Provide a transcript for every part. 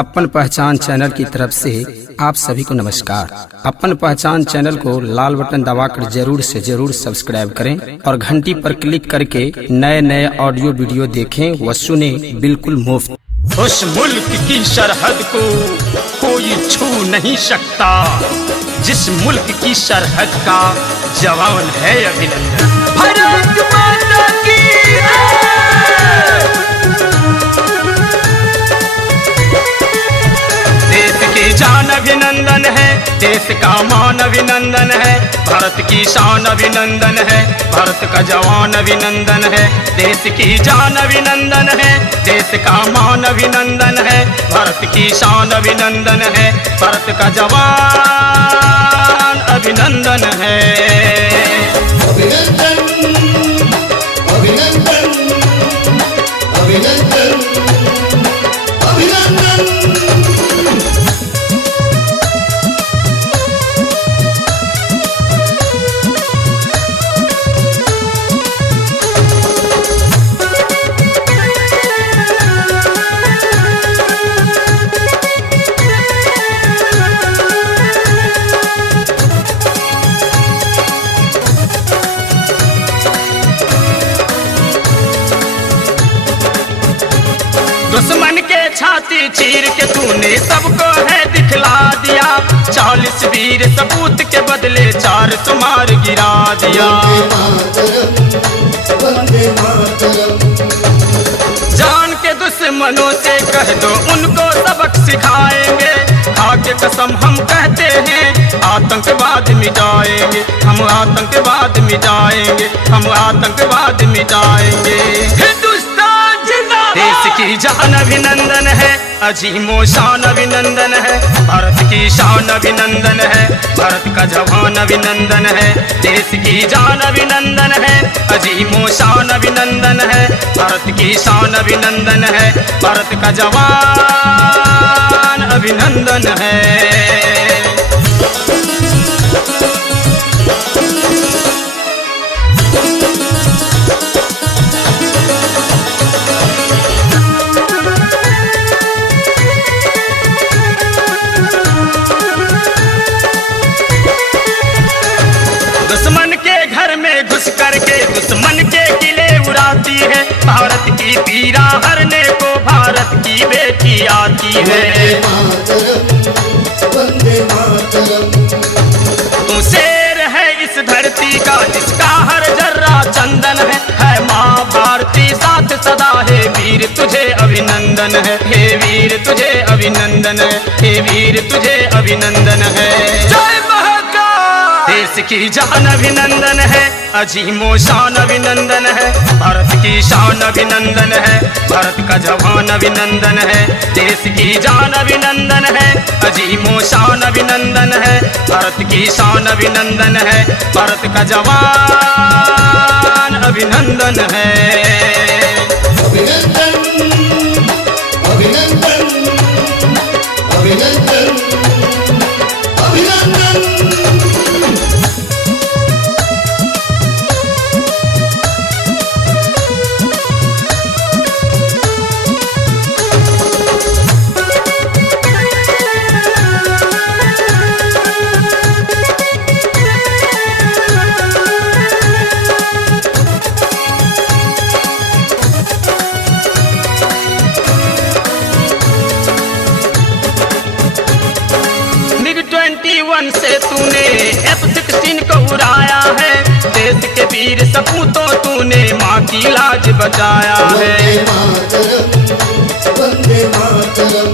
अपन पहचान चैनल की तरफ से आप सभी को नमस्कार। अपन पहचान चैनल को लाल बटन दबाकर जरूर से जरूर सब्सक्राइब करें और घंटी पर क्लिक करके नए नए ऑडियो वीडियो देखें व सुने बिल्कुल मुफ्त। उस मुल्क की सरहद को कोई छू नहीं सकता जिस मुल्क की सरहद का जवान है अभिनंदन। भारत माता की देश की जान अभिनंदन है, देश का मान अभिनंदन है, भारत की शान अभिनंदन है, भारत का जवान अभिनंदन है। देश की जान अभिनंदन है, देश का मान अभिनंदन है, भारत की शान अभिनंदन है, भारत का जवान अभिनंदन है। अभिनंदन अभिनंदन अभिनंदन अभिनंदन। दुश्मन के छाती चीर के तूने सबको है दिखला दिया, 40 वीर सपूत के बदले 400 मार गिरा दिया। वंदे मातरम जान के दुश्मनों से कह दो उनको सबक सिखाएंगे, खाके कसम हम कहते हैं आतंकवाद मिटाएंगे, हम आतंकवाद मिटाएंगे, हम आतंकवाद मिटाएंगे। हिंदुस्तान जिंदाबाद। देश की जान अभिनंदन है, अजीमो शान अभिनंदन है, भारत की शान अभिनंदन है, भारत का जवान अभिनंदन है। देश की जान अभिनंदन है, अजीमो शान अभिनंदन है, भारत की शान अभिनंदन है, भारत का जवान अभिनंदन है। दुश्मन के घर में घुस करके दुश्मन के किले उड़ाती है, भारत की पीरा हरने को भारत की बेटी आती है। वंदे मातरम तू शेर है इस धरती का जिसका हर जर्रा चंदन है माँ भारती साथ सदा है, वीर तुझे अभिनंदन है, हे वीर तुझे अभिनंदन है, हे वीर तुझे अभिनंदन है। जय महाकाल। देश की जान अभिनंदन है, अजीमो शान अभिनंदन है, भारत की शान अभिनंदन है, भारत का जवान अभिनंदन है। देश की जान अभिनंदन है, अजीमो शान अभिनंदन है, भारत की शान अभिनंदन है, भारत का जवान अभिनंदन है। अभिनंदन अभिनंदन अभिनंदन अभिनंदन। MiG-21 से तूने F-16 को उड़ाया है, देश के वीर सपूतों तूने माँ की लाज बचाया है। वंदे मातरम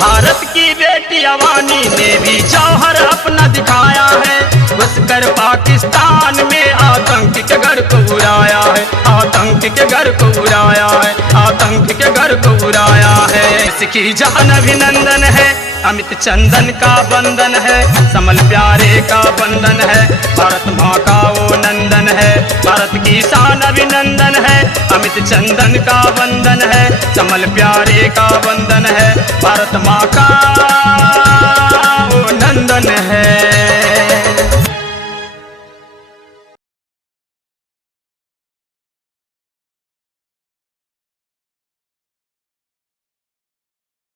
भारत की बेटी अवानी ने भी जौहर अपना दिखाया है, घुसकर पाकिस्तान में आतंक के घर को उड़ाया है, आतंक के घर को उड़ाया है, आतंक के घर को उड़ाया है। इसकी जान अभिनंदन है, अमित चंदन का बंधन है, समल प्यारे का बंधन है, भारत माँ का वो नंदन है, भारत की शान अभिनंदन है, अमित चंदन का बंधन है, समल प्यारे का बंधन है, भारत माँ का वो नंदन है।